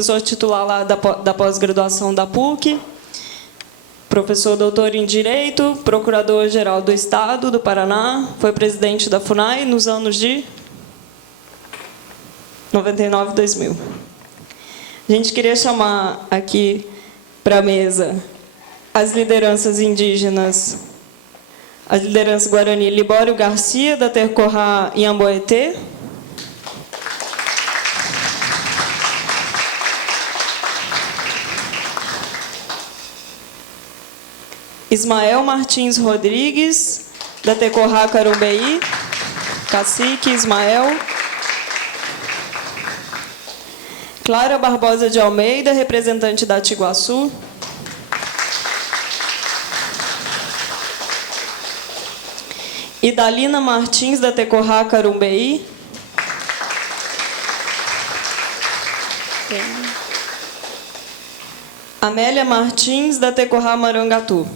Professor titular lá da pós-graduação da PUC, professor doutor em Direito, procurador-geral do Estado do Paraná, foi presidente da FUNAI nos anos de 99 e 2000. A gente queria chamar aqui para a mesa as lideranças indígenas, a liderança Guarani Libório Garcia, da Tercorrá Inhamboetê, Ismael Martins Rodrigues, da Tercorrá Carumbeí, cacique Ismael. Clara Barbosa de Almeida, representante da Tiguaçu. Idalina Martins, da Tercorrá Carumbeí. Amélia Martins, da Tercorrá Marangatu.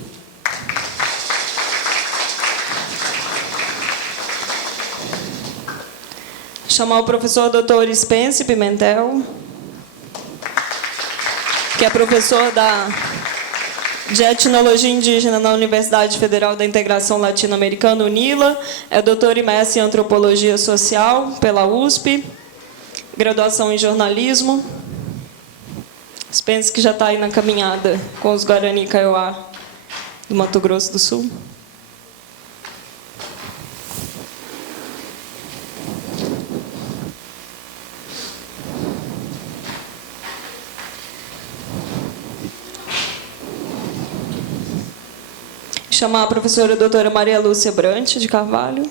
Chamar o professor Dr. Spence Pimentel, que é professor de Etnologia Indígena na Universidade Federal da Integração Latino-Americana, UNILA, é doutor e mestre em Antropologia Social pela USP, graduação em Jornalismo. Spence, que já está aí na caminhada com os Guarani Kaiowá do Mato Grosso do Sul. Chamar a professora doutora Maria Lúcia Brant de Carvalho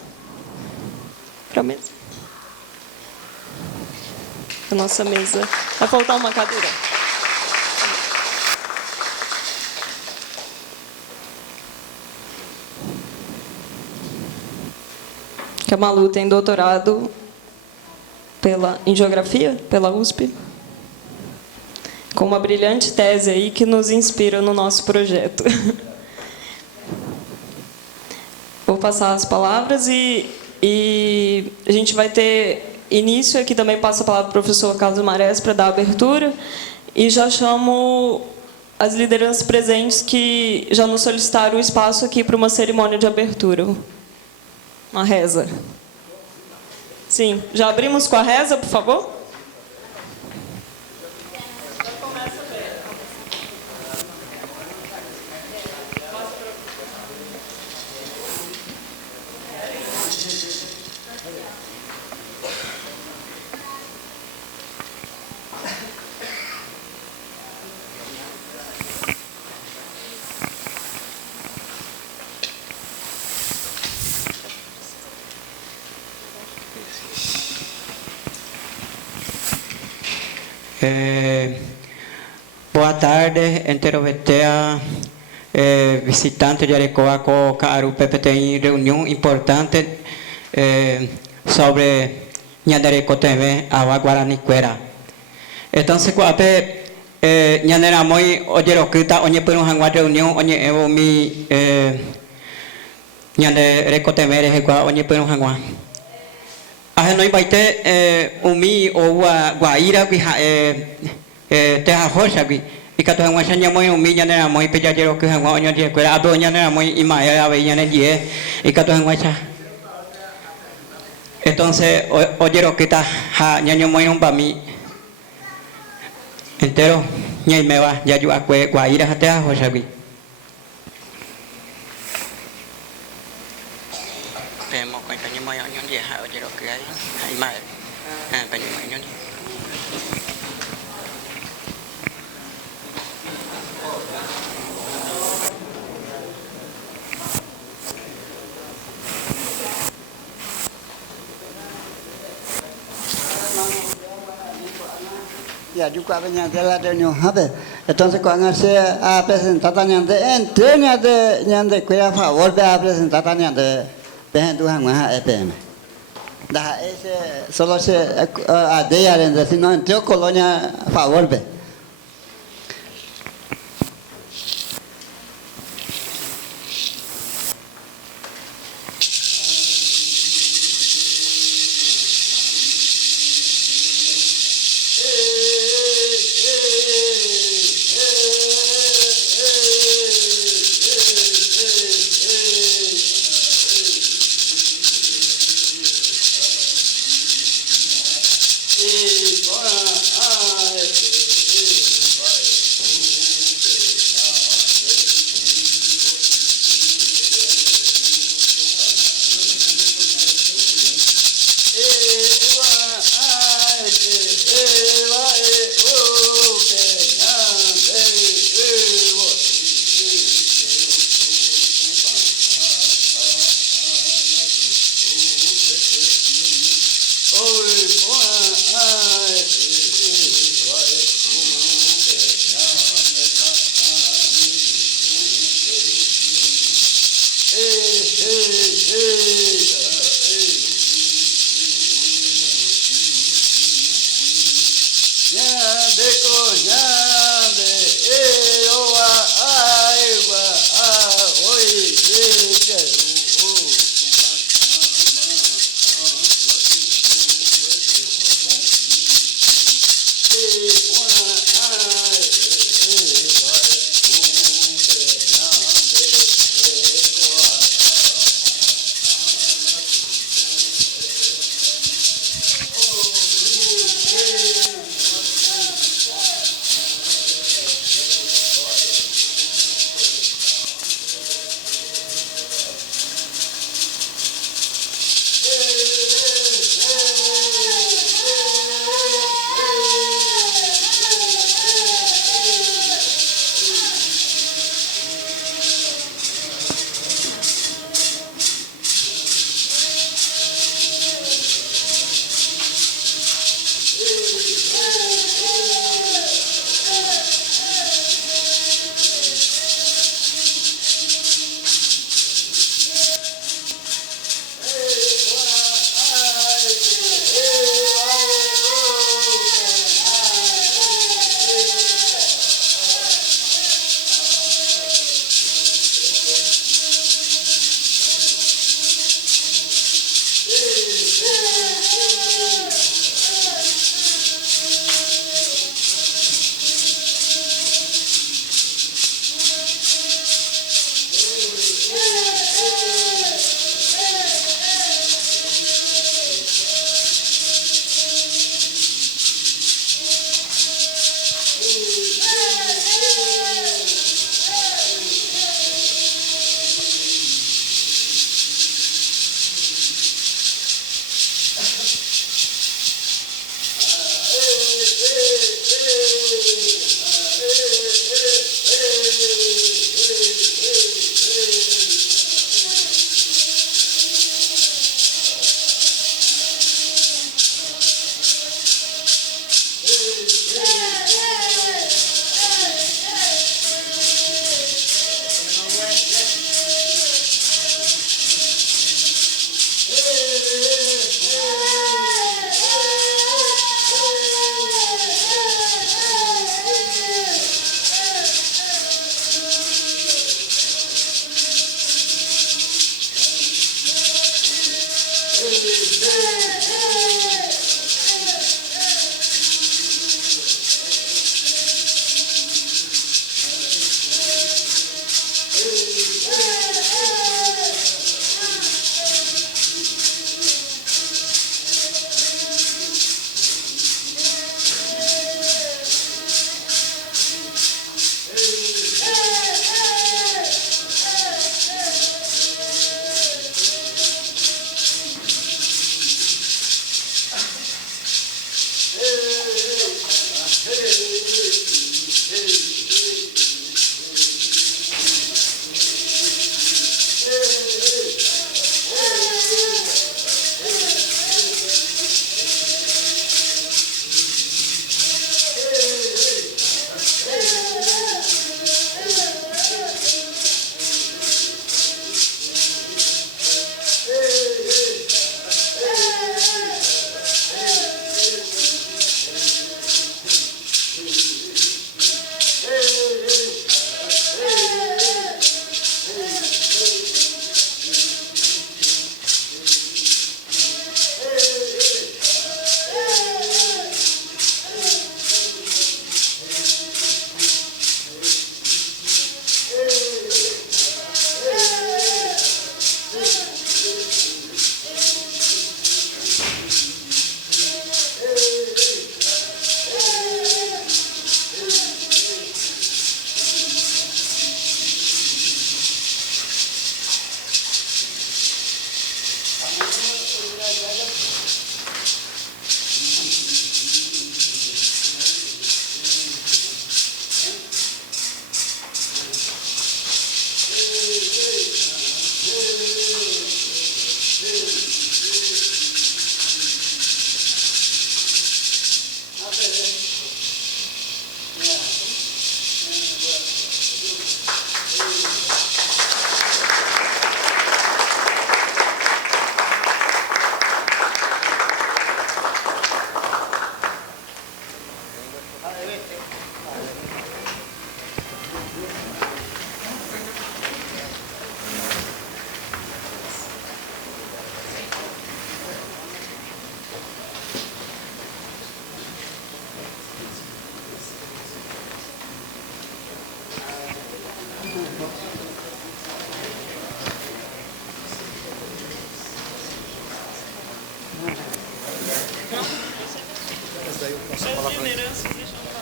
para a mesa. A nossa mesa. Vai faltar uma cadeira. Que a Malu tem doutorado em Geografia pela USP, com uma brilhante tese aí que nos inspira no nosso projeto. Vou passar as palavras e a gente vai ter início. Aqui também passa a palavra para o professor Carlos Marés para dar a abertura. E já chamo as lideranças presentes que já nos solicitaram o espaço aqui para uma cerimônia de abertura. Uma reza. Sim, já abrimos com a reza, por favor? Boa tarde, Enterovetea, visitante de Arecoaco, Caru PPTI, reunião importante sobre Nhandereco TV, Awa Guaraniquera. Então, se coape Nhanera Moi, Ojerokita, Onye Peru Hangua reunião, Onye Evomi Nhandereco TV, Requa, Onye Peru Hangua. A noi vai ter umi ou guaíra terra roxa e que tu uma chanya moi umi já era moi peja jero que uma onha de coisa abo já era moi imaia ave já die e que tu uma cha entonces o jero que tá ha nyanyo moi um bami entero nyai mewa já ju akwe guaíra terra roxa bi temo coi cái moi onha de ha o jero que ai mai cái moi onha Ya, juga banyak jalan dan ada. Entonces cuando se presentata nyande, entre nyande kuya favor de presentata nyande, behen Tuhan maha EPM. Dah ese solo se adea en sino entre colonia favor be.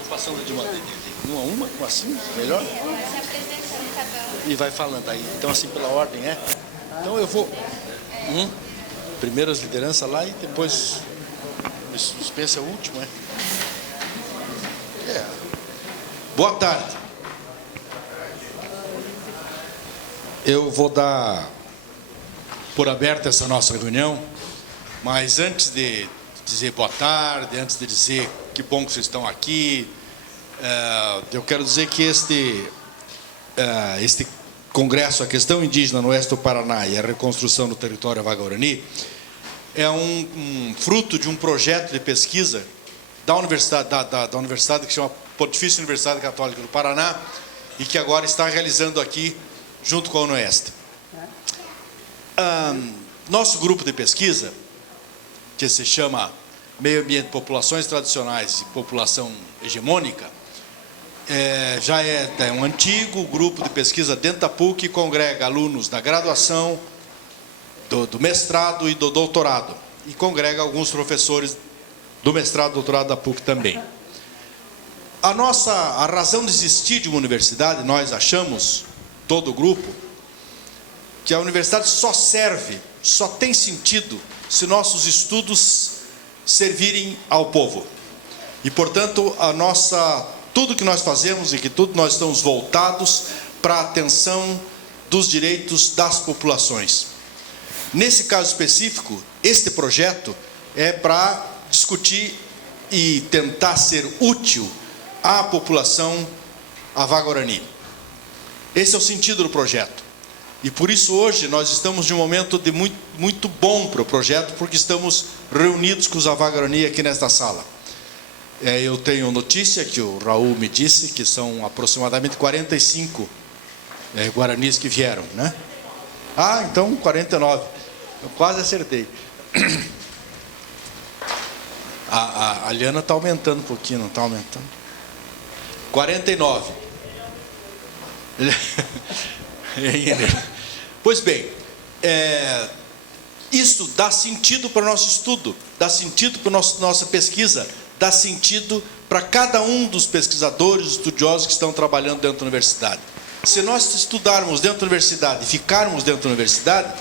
Passando de uma a uma, assim, melhor? E vai falando aí. Então, assim, pela ordem, é? Então, eu vou... Primeiro as lideranças lá e depois... Dispensa é o último, é? Boa tarde. Eu vou dar por aberta essa nossa reunião, mas antes de dizer boa tarde, antes de dizer que bom que vocês estão aqui, eu quero dizer que este congresso, a questão indígena no oeste do Paraná e a reconstrução do território Ava-Guarani, é um fruto de um projeto de pesquisa da universidade, da universidade que se chama Pontifícia Universidade Católica do Paraná e que agora está realizando aqui junto com a UNOeste. Nosso grupo de pesquisa, que se chama Meio Ambiente, Populações Tradicionais e População Hegemônica, já é um antigo grupo de pesquisa dentro da PUC que congrega alunos da graduação, do mestrado e do doutorado, e congrega alguns professores do mestrado e doutorado da PUC também. A razão de existir de uma universidade, nós achamos, todo o grupo, que a universidade só tem sentido se nossos estudos servirem ao povo. E, portanto, tudo que nós fazemos e que tudo nós estamos voltados para a atenção dos direitos das populações. Nesse caso específico, este projeto é para discutir e tentar ser útil à população Ava-Guarani. Esse é o sentido do projeto. E por isso hoje nós estamos em um momento de muito bom para o projeto, porque estamos reunidos com os Ava-Guarani aqui nesta sala. Eu tenho notícia que o Raul me disse que são aproximadamente 45 guaranis que vieram, né? Então 49. Eu quase acertei. A Liana está aumentando um pouquinho, não está aumentando? 49. Pois bem, isso dá sentido para o nosso estudo, dá sentido para a nossa pesquisa, dá sentido para cada um dos pesquisadores, estudiosos que estão trabalhando dentro da universidade. Se nós estudarmos dentro da universidade e ficarmos dentro da universidade,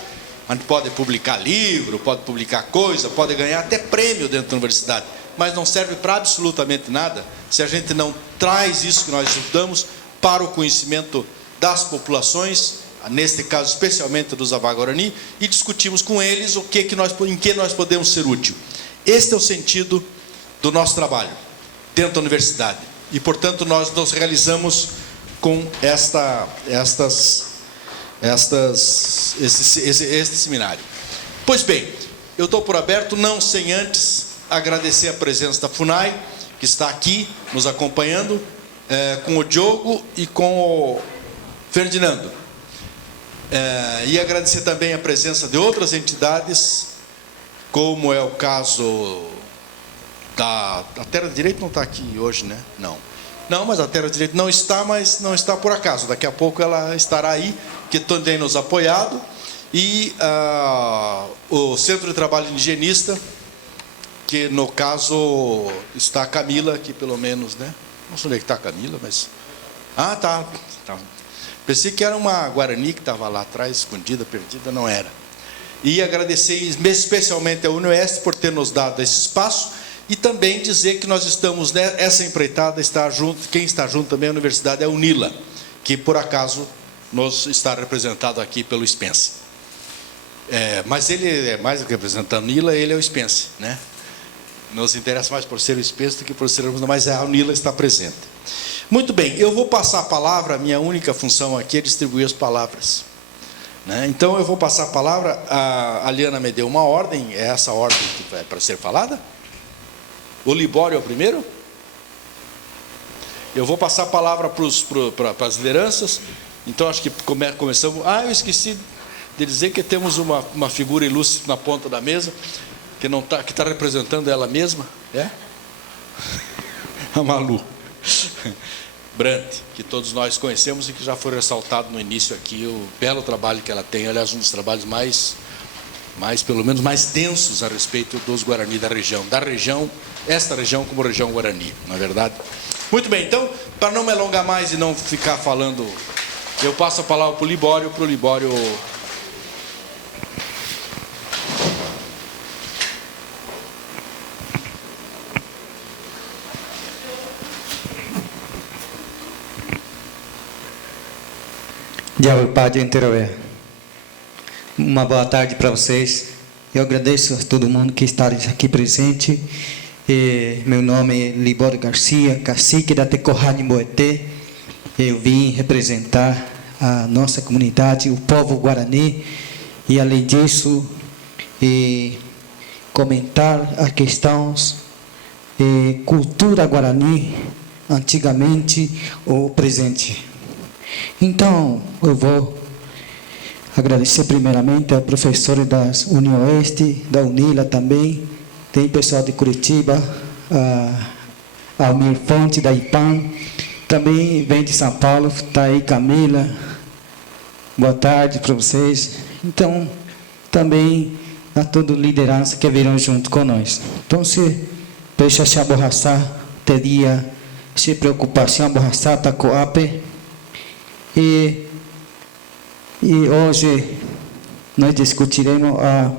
a gente pode publicar livro, pode publicar coisa, pode ganhar até prêmio dentro da universidade, mas não serve para absolutamente nada se a gente não traz isso que nós estudamos para o conhecimento das populações, neste caso especialmente dos Ava-Guarani, e discutimos com eles em que nós podemos ser útil. Este é o sentido do nosso trabalho dentro da universidade. E, portanto, nós nos realizamos com este seminário. Pois bem, eu dou por aberto, não sem antes agradecer a presença da FUNAI, que está aqui nos acompanhando, com o Diogo e com o Ferdinando. E agradecer também a presença de outras entidades, como é o caso da Terra de Direito. Não está aqui hoje, né? Não, mas a Terra de Direito não está, mas não está por acaso. Daqui a pouco ela estará aí, que tem nos apoiado. E o Centro de Trabalho Indigenista, que no caso está a Camila aqui, pelo menos, né? Não sei onde é que está a Camila, mas... tá. Pensei que era uma Guarani que estava lá atrás, escondida, perdida, não era. E agradecer especialmente a UNOeste por ter nos dado esse espaço e também dizer que nós estamos, essa empreitada está junto, quem está junto também a universidade é a UNILA, que por acaso nos está representado aqui pelo Spence. Mas ele é mais do que representando a UNILA, ele é o Spence, né? Nos interessa mais por ser o Spence do que por sermos, mas a UNILA está presente. Muito bem, eu vou passar a palavra, a minha única função aqui é distribuir as palavras, né? Então eu vou passar a palavra, a Liana me deu uma ordem, é essa ordem que é para ser falada? O Libório é o primeiro? Eu vou passar a palavra para as lideranças, então acho que começamos... eu esqueci de dizer que temos uma figura ilustre na ponta da mesa, que está representando ela mesma, a Malu. Brandt, que todos nós conhecemos e que já foi ressaltado no início aqui, o belo trabalho que ela tem, aliás, um dos trabalhos pelo menos mais densos a respeito dos Guarani da região, esta região como região Guarani, não é verdade? Muito bem, então, para não me alongar mais e não ficar falando, eu passo a palavra para o Libório, Diabo Pai de Interoé. Uma boa tarde para vocês. Eu agradeço a todo mundo que está aqui presente. Meu nome é Libório Garcia, cacique da Tecorrá de Moeté. Eu vim representar a nossa comunidade, o povo Guarani, e além disso, comentar as questões cultura Guarani, antigamente ou presente. Então, eu vou agradecer primeiramente a professora das Unioeste, da Unila também, tem pessoal de Curitiba, a Almir Fonte, da IPAM, também vem de São Paulo, está aí Camila, boa tarde para vocês. Então, também a toda liderança que virão junto com nós. Então, se deixa se aborraçar, teria se preocupação, aborraçar, tá coape. E hoje nós discutiremos a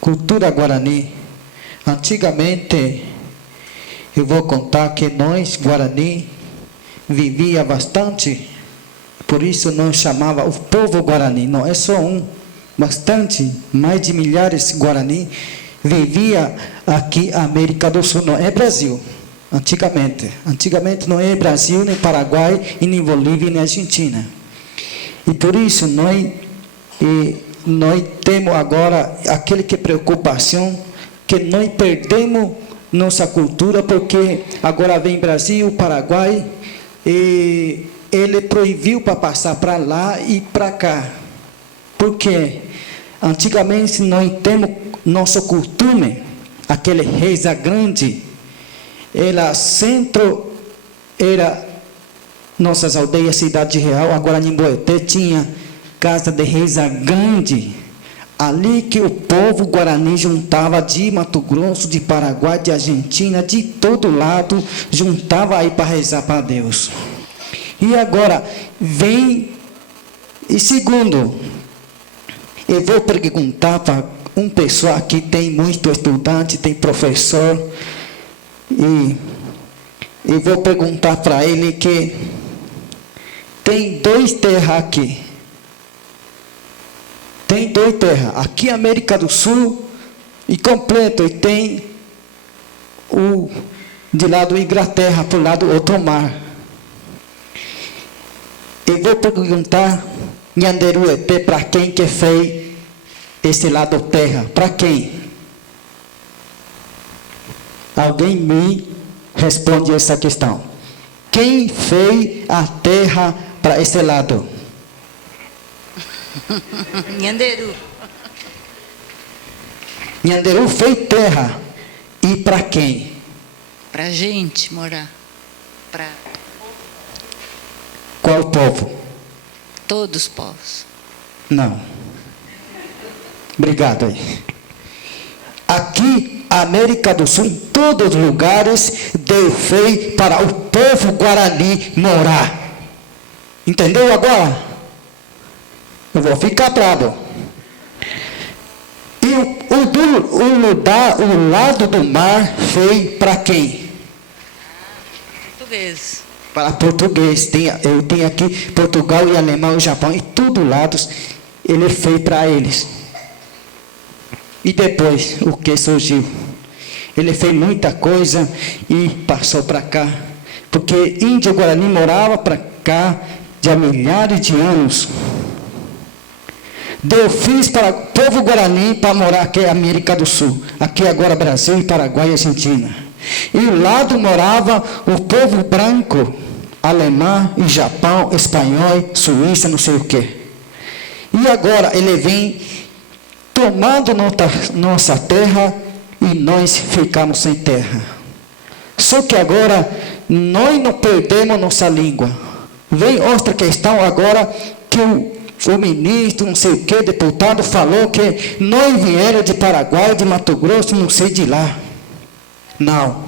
cultura Guarani. Antigamente, eu vou contar que nós, Guarani, vivia bastante, por isso nós chamava o povo Guarani, não é só um, bastante, mais de milhares de Guarani vivia aqui na América do Sul, não é Brasil. Antigamente não é Brasil, nem Paraguai, e nem Bolívia, nem Argentina. E por isso nós temos agora aquele que preocupação que nós perdemos nossa cultura, porque agora vem Brasil, Paraguai, e ele proibiu para passar para lá e para cá. Porque antigamente nós temos nosso costume, aquele reza grande, era nossas aldeias, cidade real. Agora em Moeté tinha casa de reza grande, ali que o povo Guarani juntava de Mato Grosso, de Paraguai, de Argentina, de todo lado, juntava aí para rezar para Deus. E agora vem, e segundo, eu vou perguntar para um pessoal que tem muito estudante, tem professor, e eu vou perguntar para ele que tem 2 terras aqui. Tem 2 terras. Aqui América do Sul e completo. E tem o de lado Inglaterra, para o lado outro mar. Eu vou perguntar Nhanderueté para quem que fez esse lado terra. Para quem? Alguém me responde essa questão. Quem fez a terra para esse lado? Nhanderu. Nhanderu fez terra. E para quem? Para gente morar. Para qual povo? todos os povos. Não. Obrigado aí. Aqui, América do Sul, em todos os lugares, Deus fez para o povo Guarani morar. Entendeu agora? Eu vou ficar bravo. E o lado do mar foi para quem? Português. Para português. Eu tenho aqui Portugal e Alemão e Japão. E todos lados ele fez para eles. E depois, o que surgiu? Ele fez muita coisa e passou para cá. Porque índio Guarani morava para cá já há milhares de anos. Deus fez para o povo Guarani para morar aqui na América do Sul. Aqui agora Brasil, Paraguai e Argentina. E lá morava o povo branco, alemão e Japão, espanhol, Suíça, não sei o quê. E agora ele vem tomando nossa terra e nós ficamos sem terra. Só que agora nós não perdemos nossa língua. Vem outra questão agora que o ministro, não sei o que, deputado, falou que nós vieram de Paraguai, de Mato Grosso, não sei de lá. Não.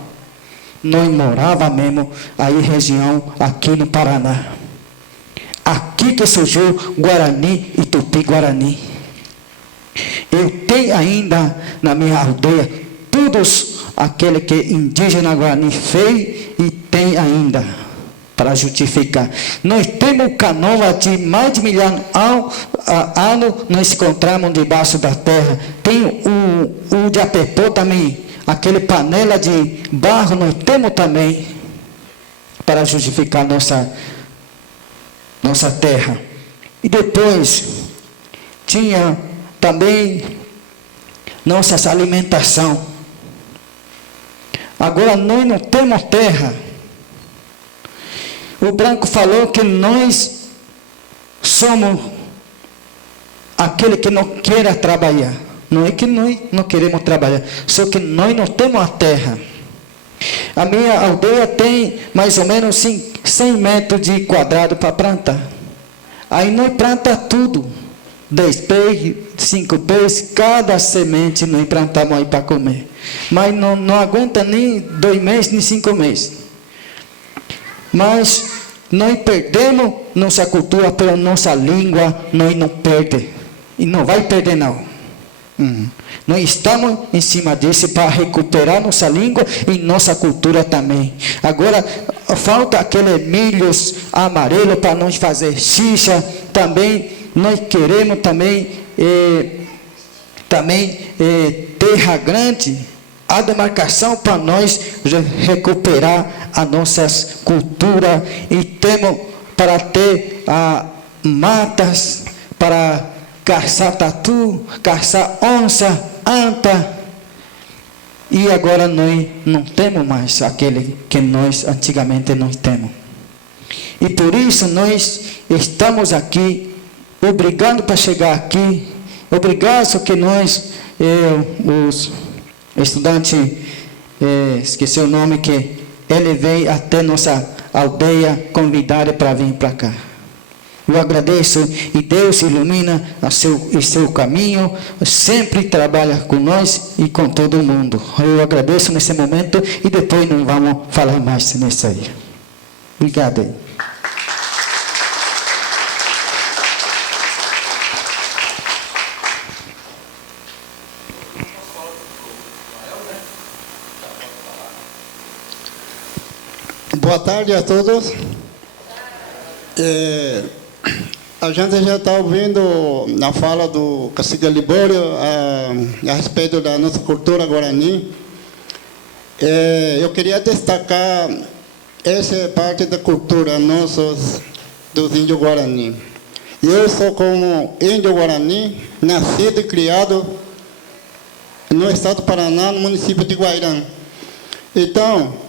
Nós morava mesmo aí região, aqui no Paraná. Aqui que surgiu Guarani e Tupi-Guarani. Eu tenho ainda na minha aldeia todos aquele que indígena Guarani fez e tem ainda para justificar. Nós temos canoa de mais de milhão de anos, nós encontramos debaixo da terra. Tem o de Apepô também, aquele panela de barro, nós temos também para justificar nossa terra. E depois tinha também nossa alimentação. Agora nós não temos terra. O branco falou que nós somos aquele que não quer trabalhar. Não é que nós não queremos trabalhar, só que nós não temos a terra. A minha aldeia tem mais ou menos 100 metros de quadrado para plantar. Aí nós plantamos tudo. 10 pés, 5 pés, cada semente nós plantamos aí para comer. Mas não aguenta nem 2 meses, nem 5 meses. Mas nós perdemos nossa cultura pela nossa língua, nós não perdemos. E não vai perder não. Nós estamos em cima disso para recuperar nossa língua e nossa cultura também. Agora, falta aqueles milhos amarelos para nós fazer xixa. Também, nós queremos também, terra grande, a demarcação para nós recuperar a nossa cultura. E temos para ter matas, para caçar tatu, caçar onça, anta. E agora nós não temos mais aquele que nós antigamente nós temos. E por isso nós estamos aqui, obrigado para chegar aqui, obrigado que nós, os estudantes, esqueci o nome, que ele veio até nossa aldeia convidar para vir para cá. Eu agradeço e Deus ilumina o seu caminho, sempre trabalha com nós e com todo mundo. Eu agradeço nesse momento e depois não vamos falar mais nisso aí. Obrigado aí. Boa tarde a todos. A gente já está ouvindo na fala do cacique Libório a respeito da nossa cultura guarani. Eu queria destacar essa parte da cultura nossa dos índios guarani. Eu sou como índio guarani, nascido e criado no estado do Paraná, no município de Guairã. Então,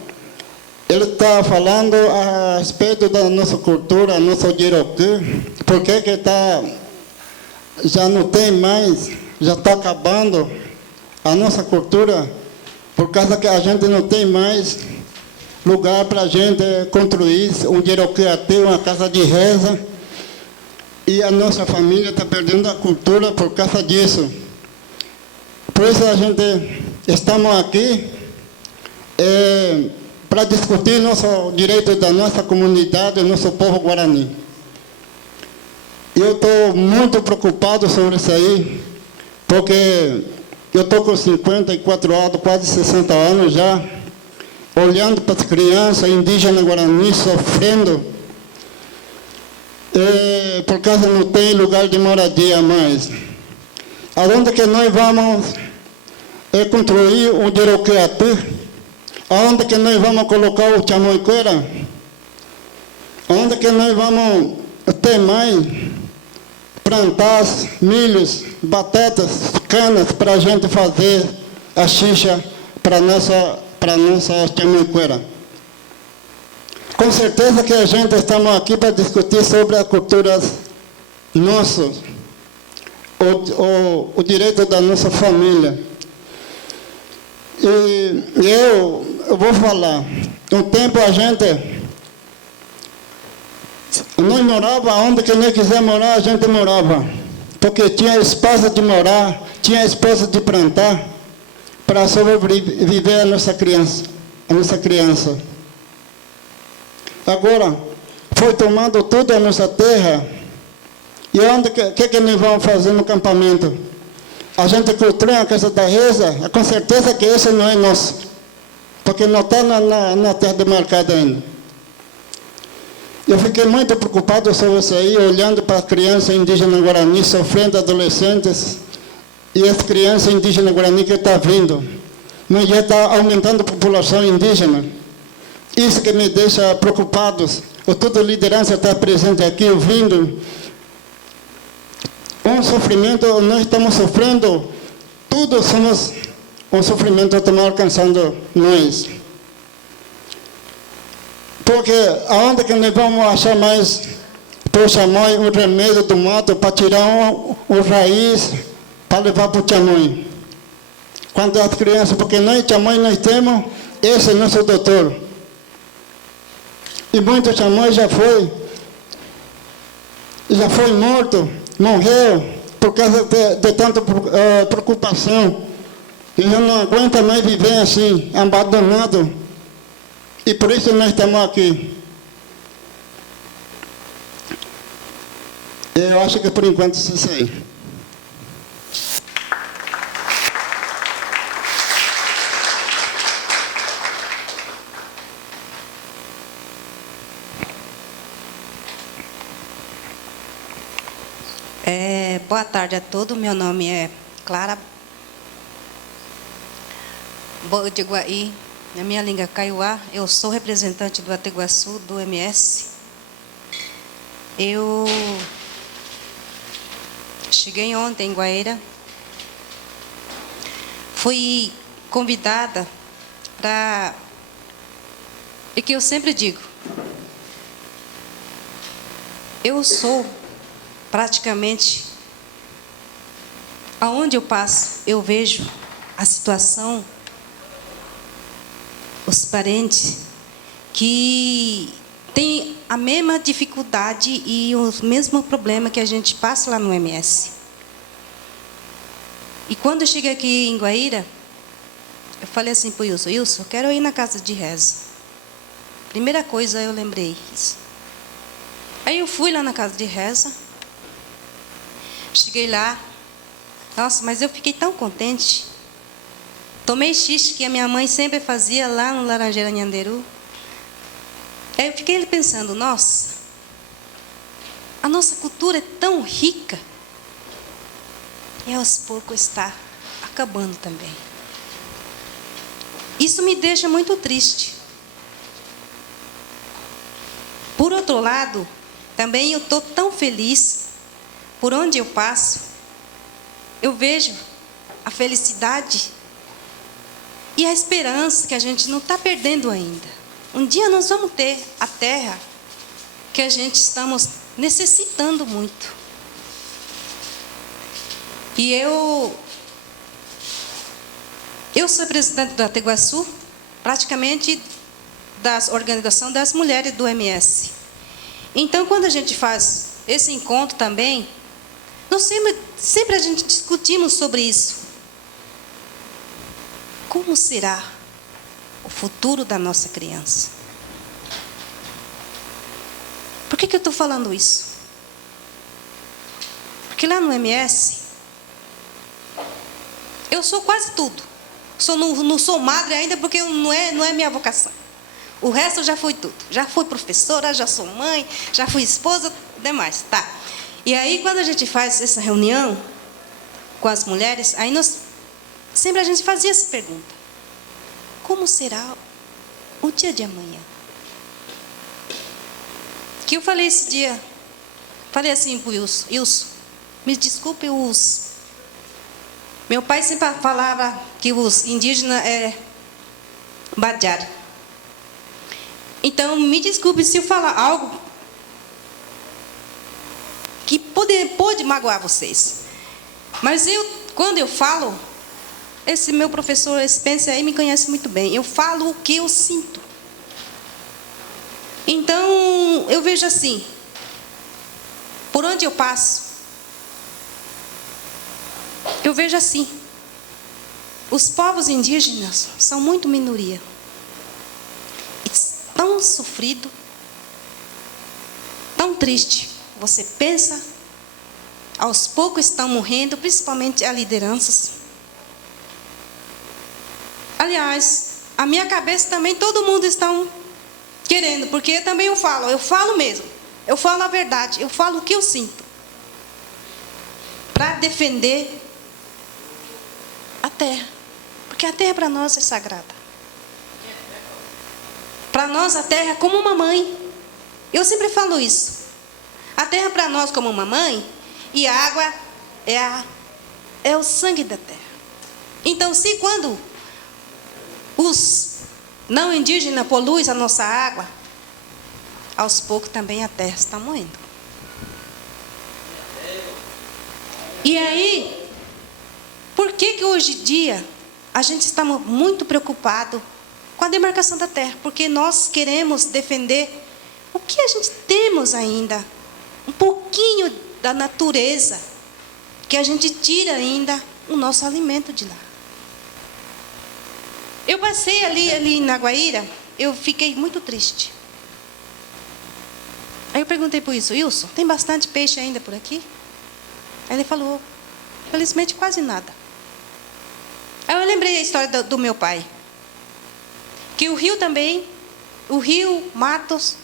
ele está falando a respeito da nossa cultura, nosso Iroquê, porque que já não tem mais, já está acabando a nossa cultura, por causa que a gente não tem mais lugar para a gente construir um Iroquê até uma casa de reza, e a nossa família está perdendo a cultura por causa disso. Por isso a gente estamos aqui para discutir nosso direito da nossa comunidade, nosso povo guarani. Eu estou muito preocupado sobre isso aí, porque eu estou com 54 anos, quase 60 anos já, olhando para as crianças indígenas guarani sofrendo, por causa não tem lugar de moradia mais. Aonde que nós vamos construir um Iroqueatê? Aonde que nós vamos colocar o Chamoiqueira? Aonde que nós vamos ter mais plantar milhos, batatas, canas para a gente fazer a xixa para nossa Chamoiqueira? Com certeza que a gente estamos aqui para discutir sobre as culturas nossas, o direito da nossa família. E eu vou falar, Um tempo a gente, nós morava onde que nós quiser morar, a gente morava. Porque tinha espaço de morar, tinha espaço de plantar, para sobreviver a nossa criança. Agora, foi tomando tudo a nossa terra. E onde que nós vamos fazer no acampamento? A gente construiu a casa da reza, com certeza que esse não é nosso. Porque não está na terra demarcada ainda. Eu fiquei muito preocupado sobre isso aí, olhando para as crianças indígenas Guarani sofrendo, adolescentes, e as crianças indígenas Guarani que estão vindo. Mas já está aumentando a população indígena. Isso que me deixa preocupado. Toda a liderança está presente aqui, ouvindo. Um sofrimento, nós estamos sofrendo, tudo somos, um sofrimento estamos alcançando nós. Porque aonde que nós vamos achar mais, para chamar um remédio do mato, para tirar um raiz, para levar para o chamões? Quando as crianças, porque nós chamões nós temos, esse é nosso doutor. E muitos chamões já foi morto, morreu, por causa de tanta preocupação. E eu não aguento mais viver assim, abandonado. E por isso nós estamos aqui. Eu acho que por enquanto isso aí. Boa tarde a todos. Meu nome é Clara Bodiguaí. Na minha língua Kaiowá, eu sou representante do Ateguaçu, do MS. Eu cheguei ontem em Guaíra. Fui convidada para... E que eu sempre digo, eu sou praticamente... Aonde eu passo, eu vejo a situação, os parentes que têm a mesma dificuldade e o mesmo problema que a gente passa lá no MS. E quando eu cheguei aqui em Guaíra, eu falei assim para o Wilson, eu quero ir na casa de reza. Primeira coisa eu lembrei isso. Aí eu fui lá na casa de reza, cheguei lá, nossa, mas eu fiquei tão contente. Tomei xixi que a minha mãe sempre fazia lá no Laranjeira Nhanderu. Aí eu fiquei pensando, nossa, a nossa cultura é tão rica e aos poucos está acabando também. Isso me deixa muito triste. Por outro lado, também eu estou tão feliz, por onde eu passo, eu vejo a felicidade e a esperança que a gente não está perdendo ainda. Um dia nós vamos ter a terra que a gente estamos necessitando muito. E eu sou representante do Ateguaçu, praticamente da organização das mulheres do MS. Então, quando a gente faz esse encontro também, nós sempre a gente discutimos sobre isso. Como será o futuro da nossa criança? Por que eu estou falando isso? Porque lá no MS, eu sou quase tudo. Não sou madre ainda porque não é minha vocação. O resto eu já fui tudo. Já fui professora, já sou mãe, já fui esposa, demais. Tá. E aí, quando a gente faz essa reunião com as mulheres, aí sempre a gente fazia essa pergunta. Como será o dia de amanhã? Que eu falei esse dia, falei assim para o Wilson, me desculpe os... Meu pai sempre falava que os indígenas é Badiara. Então, me desculpe se eu falar algo que pode magoar vocês. Mas quando eu falo, esse meu professor Spencer aí me conhece muito bem. Eu falo o que eu sinto. Então, eu vejo assim, por onde eu passo, eu vejo assim, os povos indígenas são muito minoria. Tão sofrido, tão triste. Você pensa, aos poucos estão morrendo, principalmente as lideranças. Aliás, a minha cabeça também, todo mundo está querendo, porque também eu falo mesmo, eu falo a verdade, eu falo o que eu sinto, para defender a terra, porque a terra para nós é sagrada. Para nós a terra é como uma mãe. Eu sempre falo isso. A terra para nós como uma mãe, e a água é o sangue da terra. Então, se quando os não indígenas poluem a nossa água, aos poucos também a terra está morrendo. E aí, por que hoje em dia a gente está muito preocupado com a demarcação da terra? Porque nós queremos defender o que a gente temos ainda, um pouquinho da natureza, que a gente tira ainda o nosso alimento de lá. Eu passei ali na Guaíra, eu fiquei muito triste. Aí eu perguntei para o Wilson, tem bastante peixe ainda por aqui? Aí ele falou, felizmente quase nada. Aí eu lembrei a história do meu pai. Que o rio também, o rio, matos,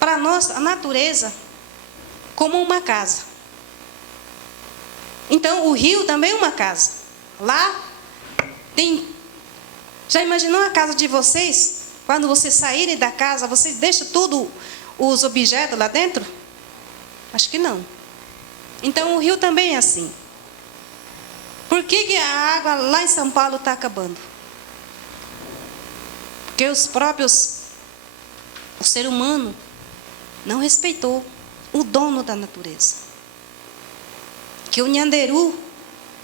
para nós, a natureza, como uma casa. Então, o rio também é uma casa. Lá tem... Já imaginou a casa de vocês? Quando vocês saírem da casa, vocês deixam tudo, os objetos lá dentro? Acho que não. Então, o rio também é assim. Por que a água lá em São Paulo está acabando? Porque o ser humano não respeitou o dono da natureza. Que o Nhanderu,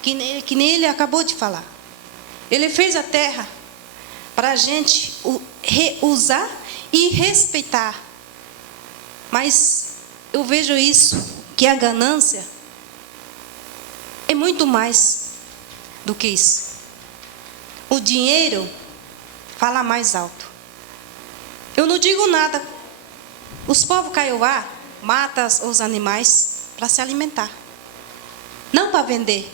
que nem ele acabou de falar, ele fez a terra para a gente usar e respeitar. Mas eu vejo isso, que a ganância é muito mais do que isso. O dinheiro fala mais alto. Eu não digo nada. Os povos Kaiowá matam os animais para se alimentar. Não para vender.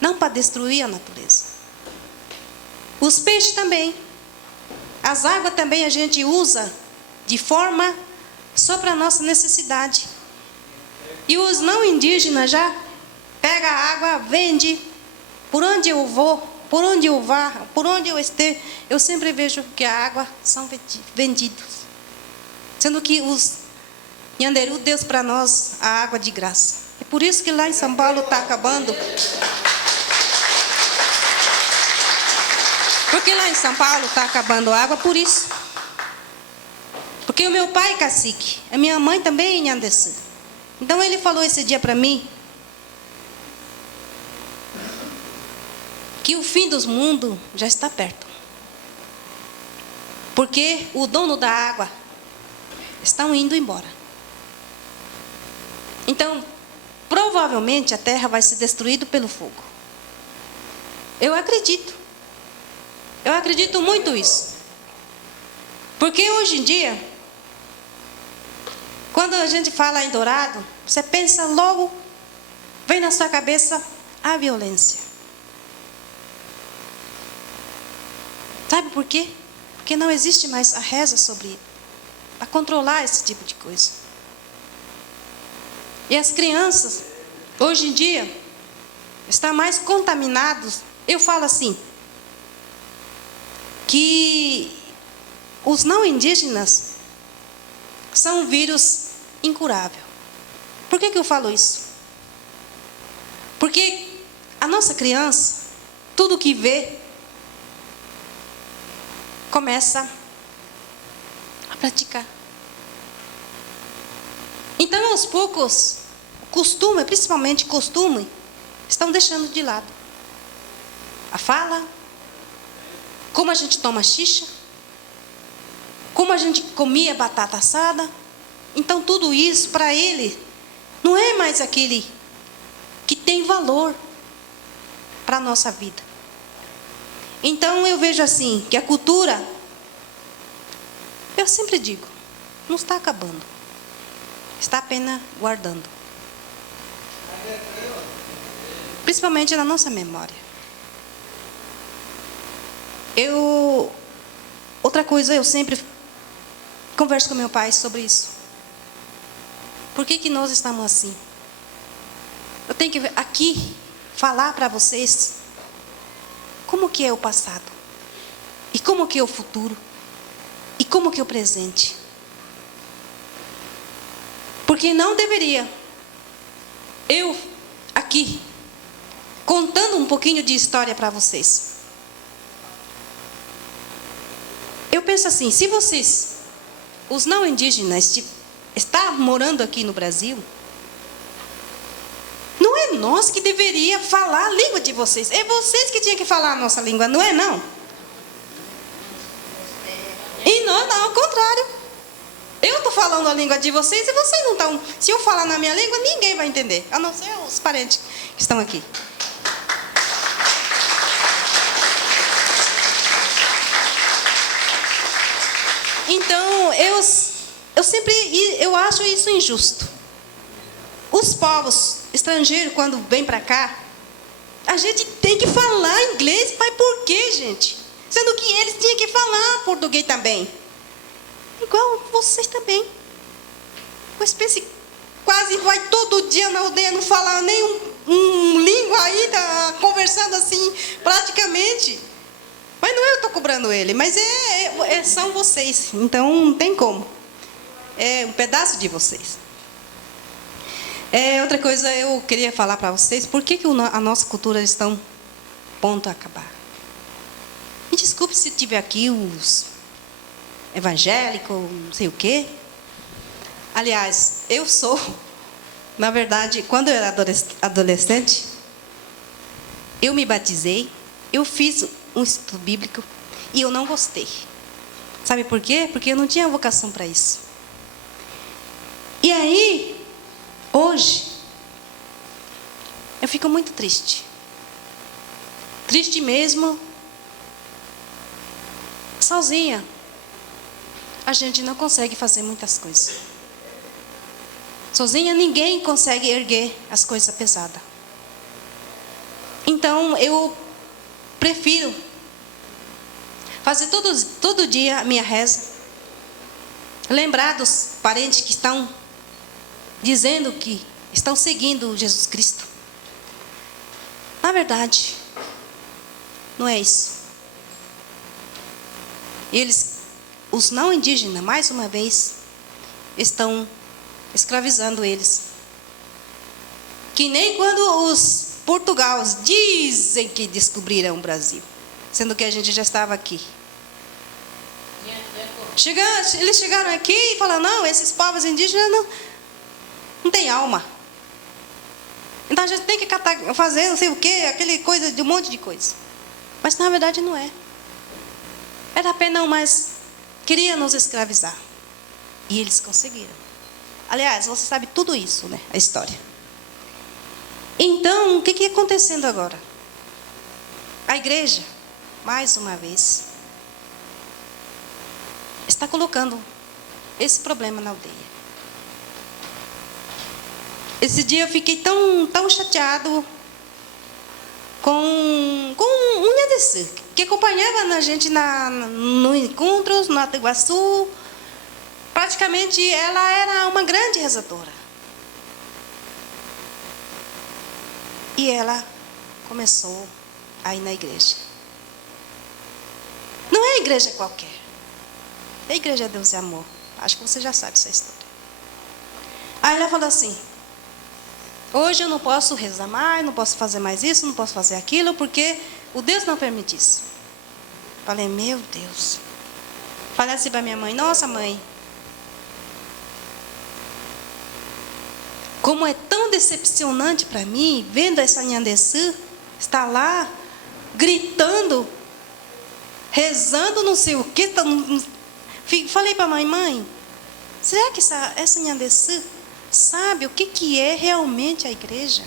Não para destruir a natureza. Os peixes também. As águas também a gente usa de forma só para nossa necessidade. E os não indígenas já pegam a água, vende. Por onde eu vou, por onde eu vá, por onde eu esteja, eu sempre vejo que a água são vendidos. Sendo que os Nhanderu deu para nós a água de graça. É por isso que lá em São Paulo está acabando. Porque lá em São Paulo está acabando a água por isso. Porque o meu pai é cacique, a minha mãe também é Nhandecê. Então ele falou esse dia para mim que o fim dos mundos já está perto. Porque o dono da água estão indo embora. Então, provavelmente a terra vai ser destruída pelo fogo. Eu acredito. Eu acredito muito isso. Porque hoje em dia, quando a gente fala em Dourado, você pensa logo, vem na sua cabeça a violência. Sabe por quê? Porque não existe mais a reza sobre para controlar esse tipo de coisa. E as crianças, hoje em dia, estão mais contaminadas. Eu falo assim, que os não indígenas são um vírus incurável. Por que eu falo isso? Porque a nossa criança, tudo que vê, começa a praticar. Então, aos poucos, o costume, principalmente costume, estão deixando de lado. A fala, como a gente toma xixa, como a gente comia batata assada. Então tudo isso para ele não é mais aquele que tem valor para a nossa vida. Então eu vejo assim, que a cultura, eu sempre digo, não está acabando, está apenas guardando. Principalmente na nossa memória. Outra coisa, eu sempre converso com meu pai sobre isso. Por que nós estamos assim? Eu tenho que aqui falar para vocês como que é o passado, e como que é o futuro, e como que é o presente. Porque não deveria eu aqui contando um pouquinho de história para vocês. Eu penso assim, se vocês, os não indígenas, estão morando aqui no Brasil, não é nós que deveria falar a língua de vocês. É vocês que tinham que falar a nossa língua, não é não? E nós não, ao contrário. Eu estou falando a língua de vocês e vocês não estão. Se eu falar na minha língua, ninguém vai entender, a não ser os parentes que estão aqui. Então, eu acho isso injusto. Os povos estrangeiros, quando vêm para cá, a gente tem que falar inglês, mas por quê, gente? Sendo que eles tinham que falar português também. Igual vocês também. Uma espécie quase vai todo dia na aldeia, não fala nem língua ainda, conversando assim, praticamente. Mas não eu estou cobrando ele, mas são vocês, então não tem como. É um pedaço de vocês. Outra coisa eu queria falar para vocês, por que a nossa cultura está ponto a acabar? Me desculpe se tiver aqui os evangélicos, não sei o quê. Aliás, eu sou, na verdade, quando eu era adolescente, eu me batizei, eu fiz um estudo bíblico e eu não gostei. Sabe por quê? Porque eu não tinha vocação para isso. E aí, hoje, eu fico muito triste. Triste mesmo. Sozinha, a gente não consegue fazer muitas coisas. Sozinha, ninguém consegue erguer as coisas pesadas. Então, eu prefiro fazer todo dia a minha reza. Lembrar dos parentes que estão dizendo que estão seguindo Jesus Cristo. Na verdade, não é isso. Eles, os não indígenas, mais uma vez, estão escravizando eles. Que nem quando os portugueses dizem que descobriram o Brasil, sendo que a gente já estava aqui. Eles chegaram aqui e falaram, não, esses povos indígenas não tem alma. Então a gente tem que fazer não sei o quê, aquele coisa, de um monte de coisa. Mas na verdade não é. Era apenas mais, queria nos escravizar. E eles conseguiram. Aliás, você sabe tudo isso, né? A história. Então, o que está acontecendo agora? A igreja, mais uma vez, está colocando esse problema na aldeia. Esse dia eu fiquei tão chateado com um Nhadessu, que acompanhava a gente no encontros, no Alto Iguaçu. Praticamente ela era uma grande rezadora. E ela começou a ir na igreja. Não é igreja qualquer. É a igreja de Deus e Amor. Acho que você já sabe essa história. Aí ela falou assim, hoje eu não posso rezar mais, não posso fazer mais isso, não posso fazer aquilo, porque o Deus não permite isso. Falei, meu Deus. Falei assim para minha mãe, nossa mãe, como é tão decepcionante para mim, vendo essa Nhadessu estar lá, gritando, rezando não sei o que, falei para a mãe, será que essa Nhandessu sabe o que é realmente a igreja?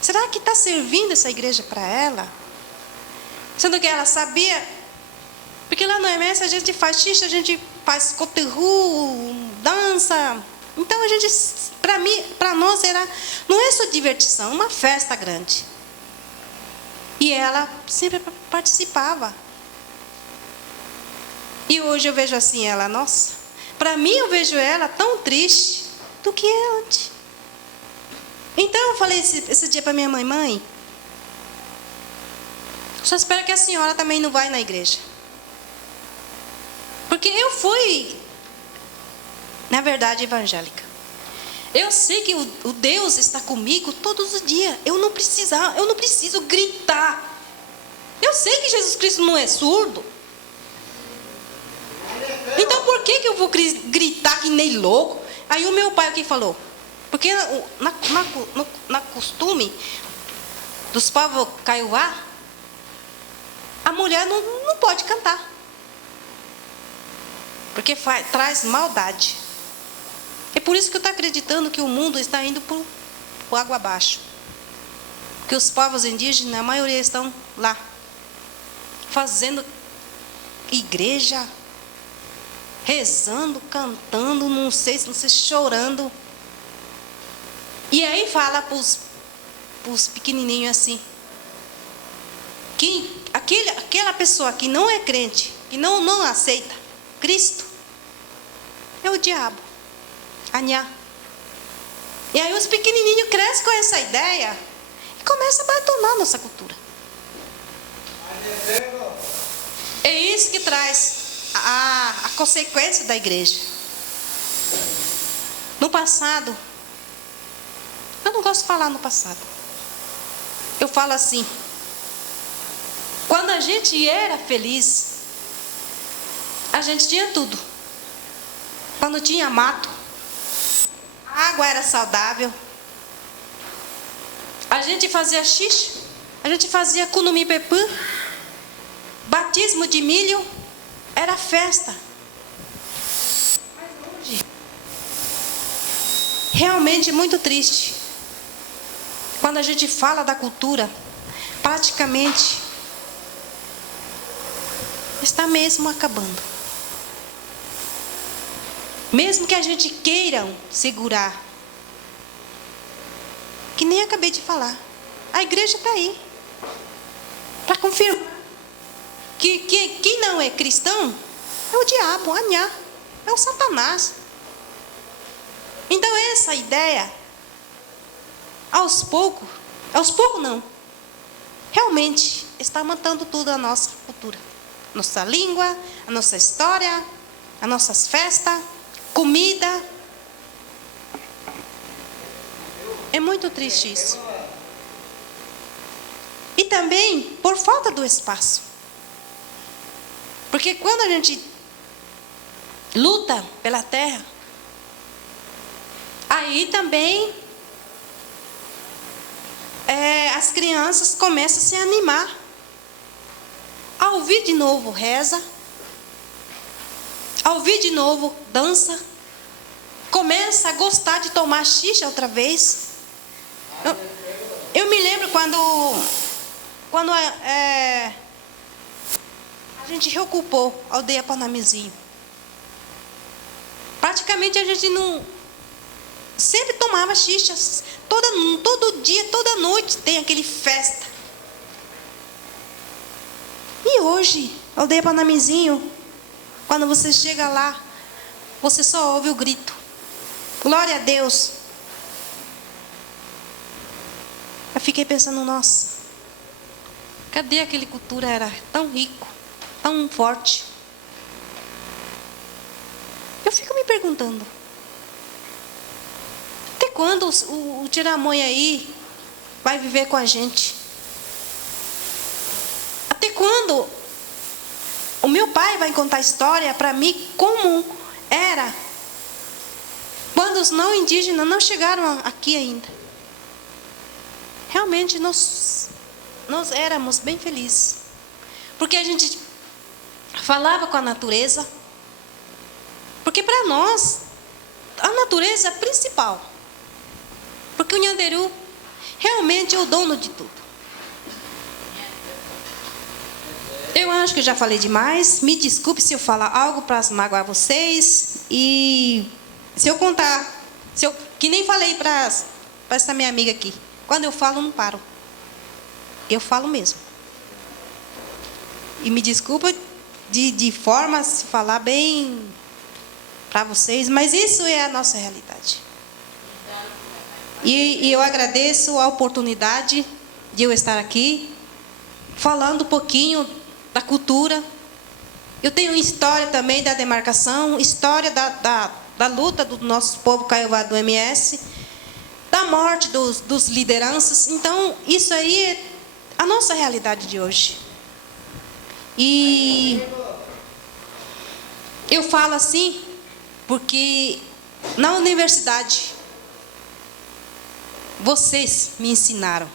Será que está servindo essa igreja para ela? Sendo que ela sabia, porque lá no MS a gente faz xixi, a gente faz coterru, dança. Então a gente, para nós não é só divertição, uma festa grande. E ela sempre participava. E hoje eu vejo assim ela, nossa, para mim eu vejo ela tão triste do que é antes. Então eu falei esse dia para minha mãe, só espero que a senhora também não vai na igreja. Porque eu fui, na verdade, evangélica. Eu sei que o Deus está comigo todos os dias. Eu não preciso gritar. Eu sei que Jesus Cristo não é surdo. Então por que eu vou gritar que nem louco? Aí o meu pai aqui falou, porque na costume dos povos Kaiowá, a mulher não pode cantar. Porque traz maldade. É por isso que eu estou acreditando que o mundo está indo por água abaixo. Que os povos indígenas, a maioria estão lá, fazendo igreja, rezando, cantando, não sei, chorando. E aí fala para os pequenininhos assim, que aquela pessoa que não é crente, que não aceita Cristo, é o diabo, Anhá. E aí os pequenininhos crescem com essa ideia e começam a abandonar nossa cultura. É isso que traz a consequência da igreja. No passado, eu não gosto de falar no passado. Eu falo assim, quando a gente era feliz, a gente tinha tudo. Quando tinha mato, a água era saudável, a gente fazia xixi, a gente fazia cunumi-pepã, batismo de milho, era festa. Mas hoje, realmente muito triste. Quando a gente fala da cultura, praticamente está mesmo acabando. Mesmo que a gente queira segurar, que nem acabei de falar, a igreja está aí para confirmar que quem não é cristão é o diabo, o Anhá, é o Satanás. Então essa ideia, aos poucos não, realmente está matando tudo a nossa cultura, nossa língua, a nossa história, as nossas festas, comida. É muito triste isso. E também por falta do espaço. Porque quando a gente luta pela terra, aí também as crianças começam a se animar. A ouvir de novo reza, a ouvir de novo dança, começa a gostar de tomar xixa outra vez. Eu me lembro quando a gente reocupou a aldeia Panamizinho. Praticamente a gente não sempre tomava xixas, todo dia, toda noite tem aquele festa. E hoje, a aldeia Panamizinho, quando você chega lá, você só ouve o grito. Glória a Deus. Eu fiquei pensando, nossa, cadê aquela cultura? Era tão rico, tão forte. Eu fico me perguntando, até quando o Tiramonha aí vai viver com a gente? Até quando o meu pai vai contar a história para mim como era quando os não indígenas não chegaram aqui ainda? Realmente nós éramos bem felizes, porque a gente falava com a natureza, Porque para nós, a natureza é a principal. Porque o Nhanderu realmente é o dono de tudo. Eu acho que eu já falei demais. Me desculpe se eu falar algo para magoar vocês. E se eu contar, que nem falei para essa minha amiga aqui. Quando eu falo, eu não paro. Eu falo mesmo. E me desculpa de forma a se falar bem para vocês, mas isso é a nossa realidade. E eu agradeço a oportunidade de eu estar aqui, falando um pouquinho da cultura. Eu tenho uma história também da demarcação, história da luta do nosso povo caiová do MS, da morte dos lideranças. Então, isso aí é a nossa realidade de hoje. E eu falo assim porque na universidade vocês me ensinaram.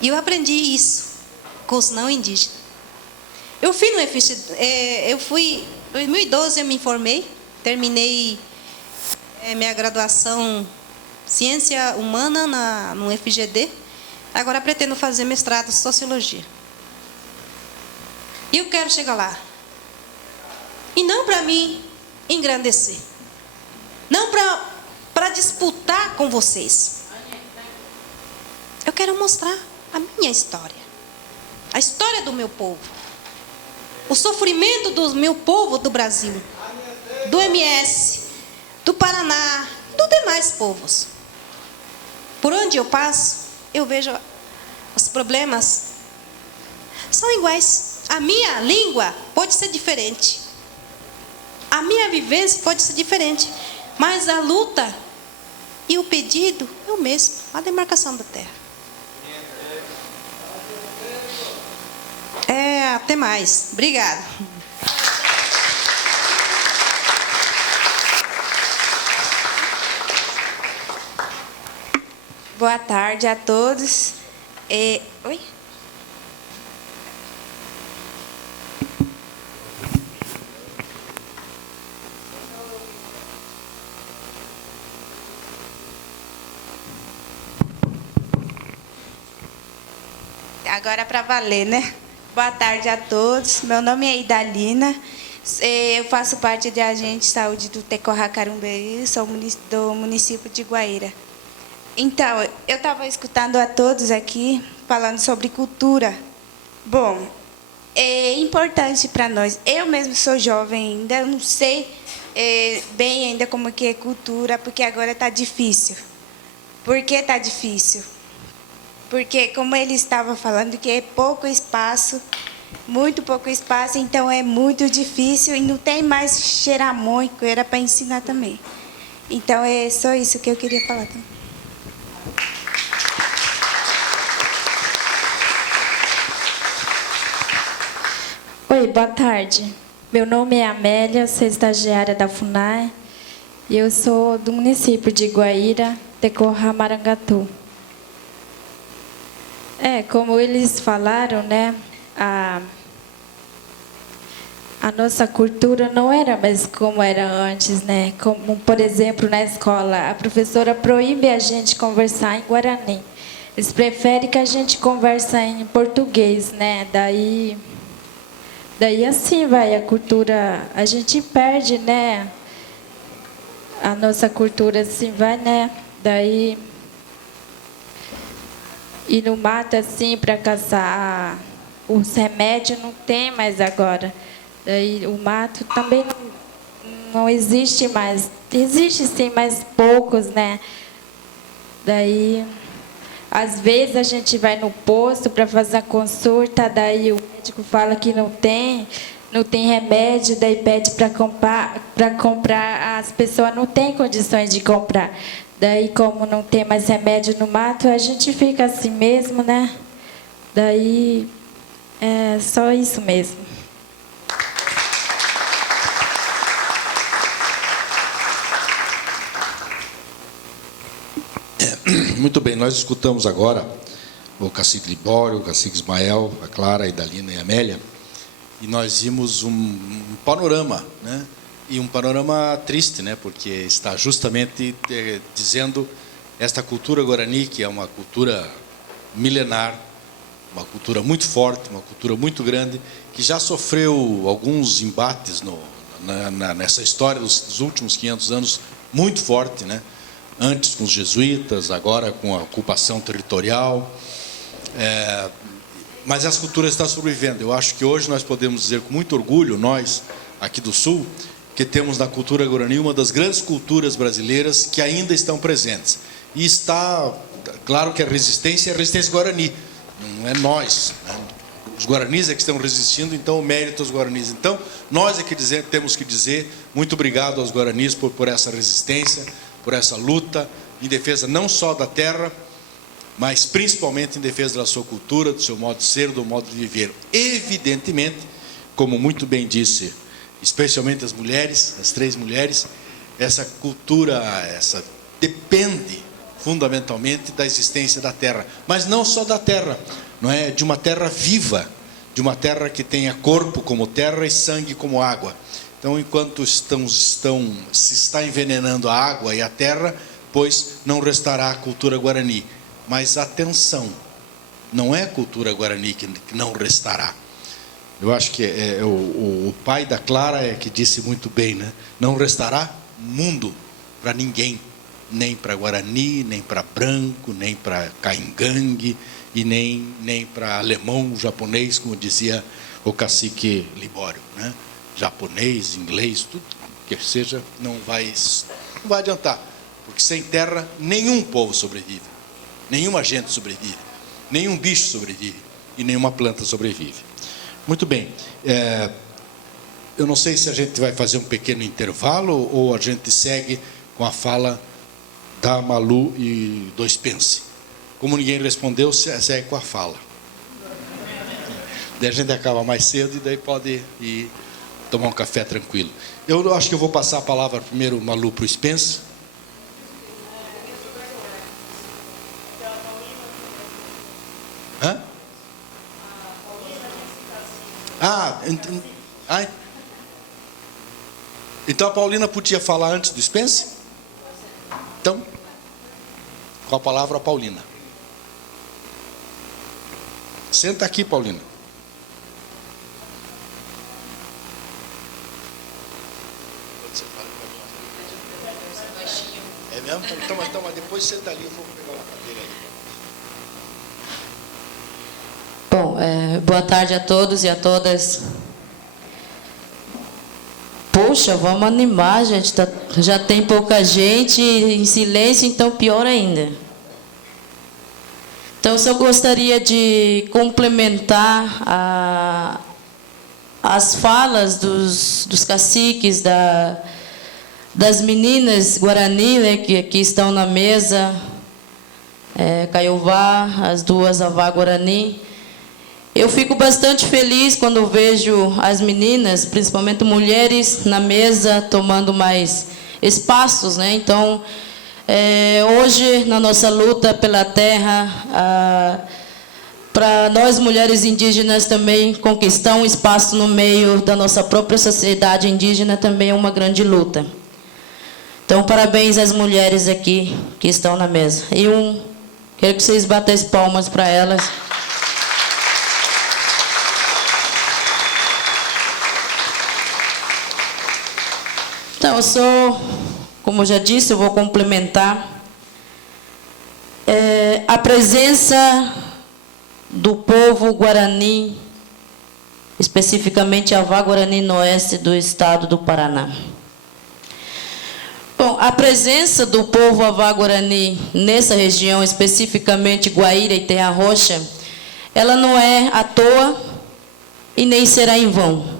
E eu aprendi isso com os não indígenas. Eu fui no FGD, em 2012 eu me formei, terminei minha graduação Ciência Humana no FGD. Agora pretendo fazer mestrado em Sociologia. E eu quero chegar lá. E não para mim engrandecer. Não para disputar com vocês. Eu quero mostrar a minha história. A história do meu povo. O sofrimento do meu povo do Brasil. Do MS. Do Paraná. Dos demais povos. Por onde eu passo, eu vejo os problemas são iguais. A minha língua pode ser diferente. A minha vivência pode ser diferente. Mas a luta e o pedido é o mesmo. A demarcação da terra. Até mais. Obrigada. Boa tarde a todos. Oi? Agora para valer, né? Boa tarde a todos. Meu nome é Idalina. Eu faço parte de agente de saúde do Tecorra Carumbeí, sou do município de Guaíra. Então, eu estava escutando a todos aqui, falando sobre cultura. Bom, é importante para nós. Eu mesmo sou jovem ainda, não sei bem ainda como que é cultura, porque agora está difícil. Por que está difícil? Porque, como ele estava falando, que é pouco espaço, muito pouco espaço, então é muito difícil e não tem mais xeramão, que era para ensinar também. Então, é só isso que eu queria falar também. Oi, boa tarde. Meu nome é Amélia, sou estagiária da FUNAI e eu sou do município de Guaíra, Tecorra Marangatu. Como eles falaram, né, a nossa cultura não era mais como era antes, né? Como, por exemplo, na escola, a professora proíbe a gente conversar em Guarani. Eles preferem que a gente converse em português, né? Daí assim vai a cultura, a gente perde, né? A nossa cultura assim vai, né? Daí e no mato assim para caçar os remédios não tem mais agora. Daí o mato também não existe mais. Existe sim, mas poucos, né? Daí às vezes a gente vai no posto para fazer a consulta, daí o médico fala que não tem remédio, daí pede para comprar, as pessoas não têm condições de comprar. Daí, como não tem mais remédio no mato, a gente fica assim mesmo, né? Daí, é só isso mesmo. Muito bem, nós escutamos agora o cacique Libório, o cacique Ismael, a Clara, a Idalina e a Amélia, e nós vimos um panorama, né, E um panorama triste, né? Porque está justamente dizendo esta cultura guarani, que é uma cultura milenar, uma cultura muito forte, uma cultura muito grande, que já sofreu alguns embates nessa história dos últimos 500 anos, muito forte, né? Antes com os jesuítas, agora com a ocupação territorial. Mas essa cultura está sobrevivendo. Eu acho que hoje nós podemos dizer com muito orgulho, nós, aqui do Sul, que temos na cultura guarani uma das grandes culturas brasileiras que ainda estão presentes. E está, claro que a resistência é a resistência guarani, não é nós, né? Os guaranis é que estão resistindo, então o mérito aos guaranis. Então, nós é que temos que dizer muito obrigado aos guaranis por essa resistência, por essa luta, em defesa não só da terra, mas principalmente em defesa da sua cultura, do seu modo de ser, do modo de viver. Evidentemente, como muito bem disse, especialmente as mulheres, as 3 mulheres, essa cultura, depende fundamentalmente da existência da terra, mas não só da terra, não é? De uma terra viva, de uma terra que tenha corpo como terra e sangue como água. Então, enquanto se está envenenando a água e a terra, pois não restará a cultura guarani. Mas atenção, não é a cultura guarani que não restará. Eu acho que o pai da Clara que disse muito bem, né? Não restará mundo para ninguém, nem para Guarani, nem para branco, nem para caingangue e nem para alemão, japonês, como dizia o cacique Libório, né? Japonês, inglês, tudo que seja, não vai adiantar, porque sem terra nenhum povo sobrevive, nenhuma gente sobrevive, nenhum bicho sobrevive e nenhuma planta sobrevive. Muito bem, eu não sei se a gente vai fazer um pequeno intervalo ou a gente segue com a fala da Malu e do Spence. Como ninguém respondeu, segue com a fala. Daí a gente acaba mais cedo e daí pode ir tomar um café tranquilo. Eu acho que eu vou passar a palavra primeiro, Malu, para o Spence. Hã? Então a Paulina podia falar antes do Spence? Então, com a palavra a Paulina. Senta aqui, Paulina. É mesmo? Então, mas depois senta ali, eu vou pegar uma cadeira aí. Bom, boa tarde a todos e a todas. Poxa, vamos animar, gente. Já tem pouca gente em silêncio, então pior ainda. Então, eu só gostaria de complementar as falas dos caciques, das meninas Guarani, né, que estão na mesa, Caiová, as 2 Avá Guarani. Eu fico bastante feliz quando vejo as meninas, principalmente mulheres, na mesa, tomando mais espaços, né? Então, hoje, na nossa luta pela terra, para nós, mulheres indígenas, também conquistar um espaço no meio da nossa própria sociedade indígena também é uma grande luta. Então, parabéns às mulheres aqui que estão na mesa. E quero que vocês batam as palmas para elas. Então, como eu já disse, eu vou complementar. A presença do povo Guarani, especificamente Avá Guarani no oeste do estado do Paraná. Bom, a presença do povo Avá Guarani nessa região, especificamente Guaíra e Terra Roxa, ela não é à toa e nem será em vão.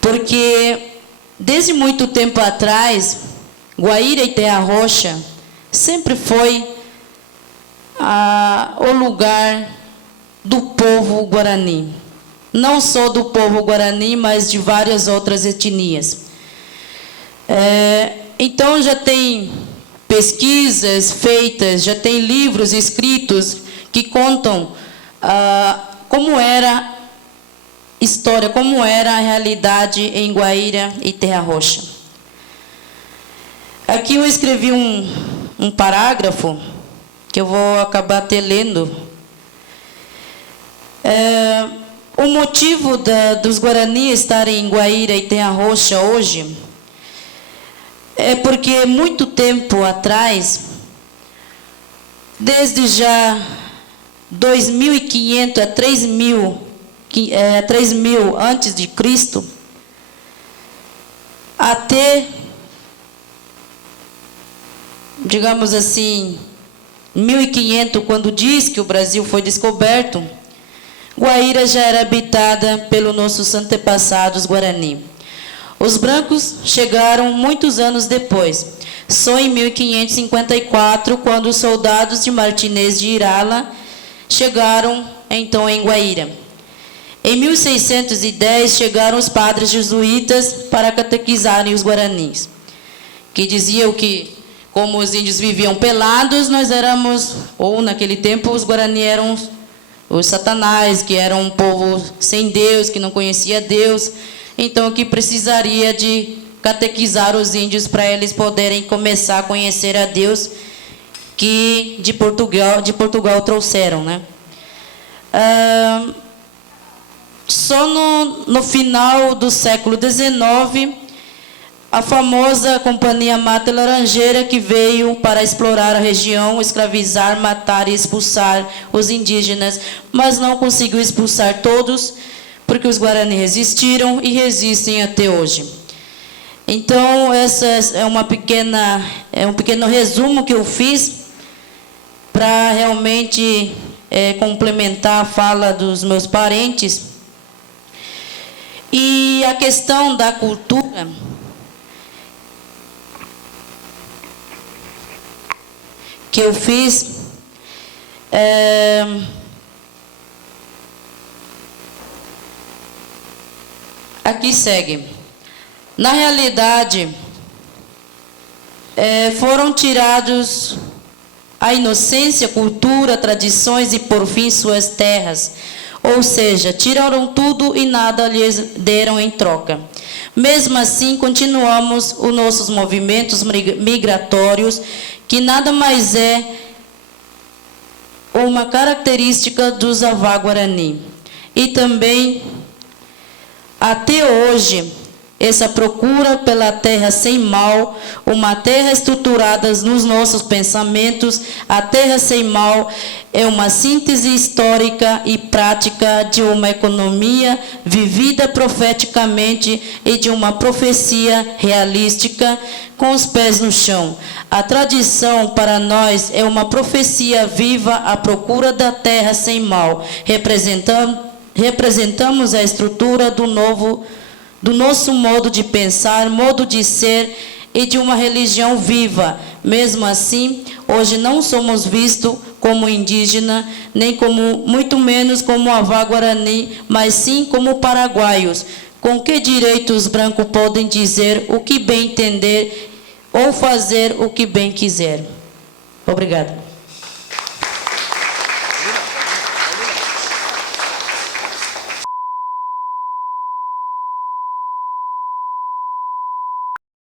Porque desde muito tempo atrás, Guaíra e Terra Roxa sempre foi o lugar do povo Guarani. Não só do povo Guarani, mas de várias outras etnias. Então, já tem pesquisas feitas, já tem livros escritos que contam como era história, como era a realidade em Guaíra e Terra Roxa. Aqui eu escrevi um parágrafo que eu vou acabar até lendo. O motivo dos Guarani estarem em Guaíra e Terra Roxa hoje é porque muito tempo atrás, desde já 2.500 a 3.000 antes de Cristo, até, digamos assim, 1500, quando diz que o Brasil foi descoberto, Guaíra já era habitada pelos nossos antepassados Guarani. Os brancos chegaram muitos anos depois, só em 1554, quando os soldados de Martinez de Irala chegaram então em Guaíra. Em 1610 chegaram os padres jesuítas para catequizarem os guaranis, que diziam que, como os índios viviam pelados, nós éramos, ou naquele tempo os guarani eram os satanás, que eram um povo sem Deus, que não conhecia Deus, então que precisaria de catequizar os índios para eles poderem começar a conhecer a Deus que de Portugal trouxeram, né? Só no final do século XIX, a famosa Companhia Mata e Laranjeira, que veio para explorar a região, escravizar, matar e expulsar os indígenas, mas não conseguiu expulsar todos, porque os Guarani resistiram e resistem até hoje. Então, essa é um pequeno resumo que eu fiz para realmente complementar a fala dos meus parentes. E a questão da cultura, que eu fiz, aqui segue. Na realidade, foram tirados a inocência, cultura, tradições e, por fim, suas terras. Ou seja, tiraram tudo e nada lhes deram em troca. Mesmo assim, continuamos os nossos movimentos migratórios, que nada mais é uma característica dos Avá Guarani. E também, até hoje, essa procura pela terra sem mal, uma terra estruturada nos nossos pensamentos, a terra sem mal é uma síntese histórica e prática de uma economia vivida profeticamente e de uma profecia realística com os pés no chão. A tradição para nós é uma profecia viva à procura da terra sem mal. Representamos a estrutura do nosso modo de pensar, modo de ser e de uma religião viva. Mesmo assim, hoje não somos vistos como indígena, nem como, muito menos como Avá Guarani, mas sim como paraguaios. Com que direito os brancos podem dizer o que bem entender ou fazer o que bem quiser? Obrigada.